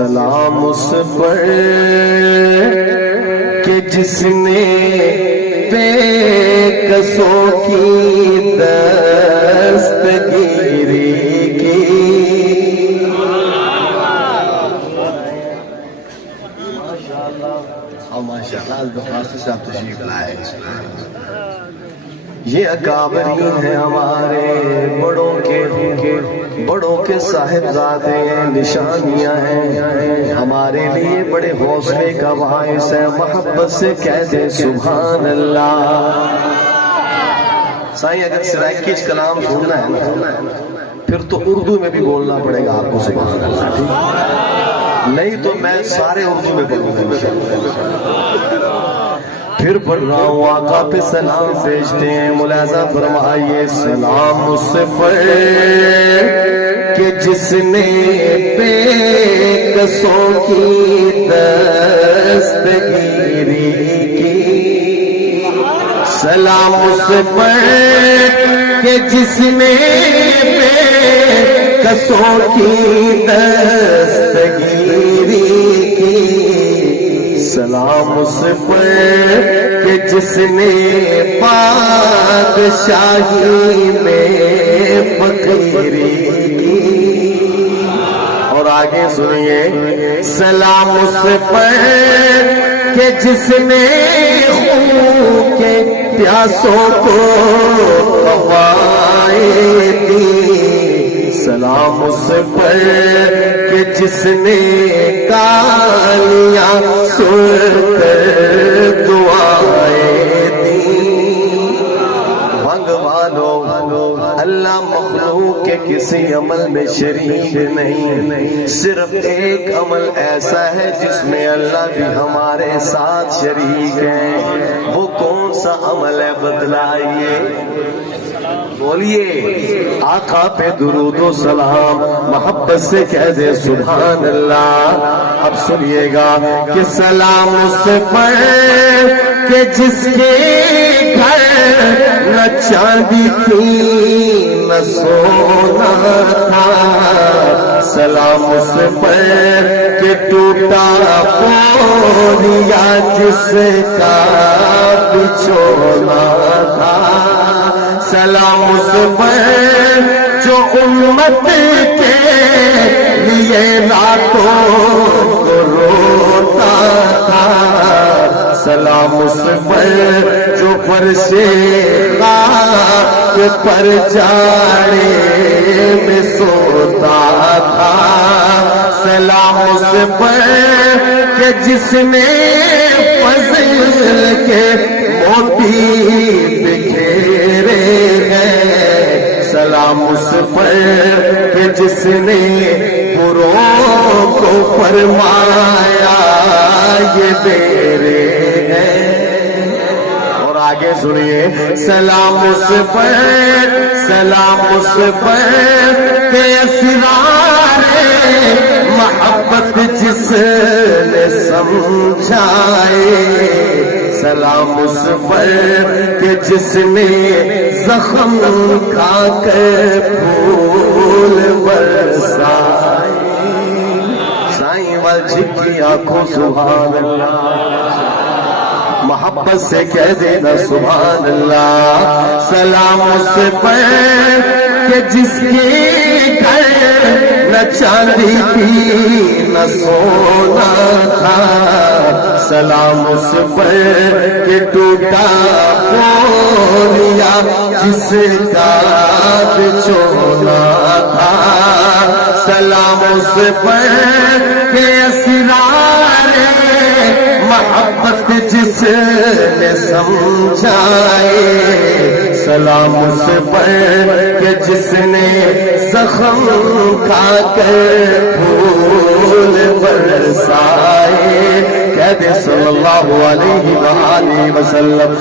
سلام اس پر کہ جس نے بے کسوں کی دستگیری کی. صاحب تشریف لائے. یہ اکابرین ہیں ہمارے بڑوں کے صاحبزادے ہیں، نشانیاں ہیں ہمارے لیے، بڑے حوصلے کا باعث ہے. محبت سے کہہ دیں سبحان اللہ. سائیں اگر سرائکی کلام سننا ہے پھر تو اردو میں بھی بولنا پڑے گا آپ کو سبحان اللہ، نہیں تو میں سارے اردو میں پڑھوں گا. پھر پڑھ رہا ہوں آقا پہ سلام بھیجتے ہیں. ملاحظہ فرمائیے سلام اس پر کہ جس نے بے کسوں کی دستگیری کی. سلام اس پر کہ جس نے بے کسوں کی دستگیری کی. سلام اس پر کہ جس نے بادشاہی میں فقیری کی. اور آگے سنیے سلام اس پر کہ جس نے خون کے پیاسوں کو ہوائیں دی. سلام اس پر کہ جس نے کالیاں سن کر دعائیں دی. منگوالو اللہ مخلوق کے کسی عمل میں شریک نہیں، صرف ایک عمل ایسا ہے جس میں اللہ بھی ہمارے ساتھ شریک ہے. وہ کون سا عمل ہے بتلائیے، بولیے. آقا پہ درود و سلام محبت سے کہہ دے سبحان اللہ. اب سنیے گا کہ سلام اس پر کہ جس کے گھر نہ چاندی تھی نہ سونا تھا. سلام اس پر کہ ٹوٹا پوریا جس کا بچھونا تھا. سلام اس پر جو امت کے لیے راتوں کو روتا تھا. سلام اس پر جو فرش خاک پر جاڑے میں سوتا تھا. سلام اس پر کہ جس نے فضل کے موتی بکھیرے ہیں. سلام اس پر کہ جس نے پروں کو فرمایا یہ میرے ہیں. اور آگے سنیے سلام اس پر کہ اسرار محبت جس نے سمجھائے. سلام اس پر کہ جس نے زخم کھا کر پھول برسائے. سائیں والجی کی آنکھوں سبحان اللہ. محبت سے کہہ دینا سبحان اللہ. سلام اس پر کہ جس کے گھر نہ چاندی تھی نہ سونا تھا. سلام اس پر کہ ٹوٹا پوریا جس کا بچھونا تھا. سلام اس پر کہ اسرار محبت جس نے سمجھائے. سلام اس پر کہ جس نے زخم کھا کر پھول برسائے. کہہ دے صلی اللہ علیہ وآلہ وسلم.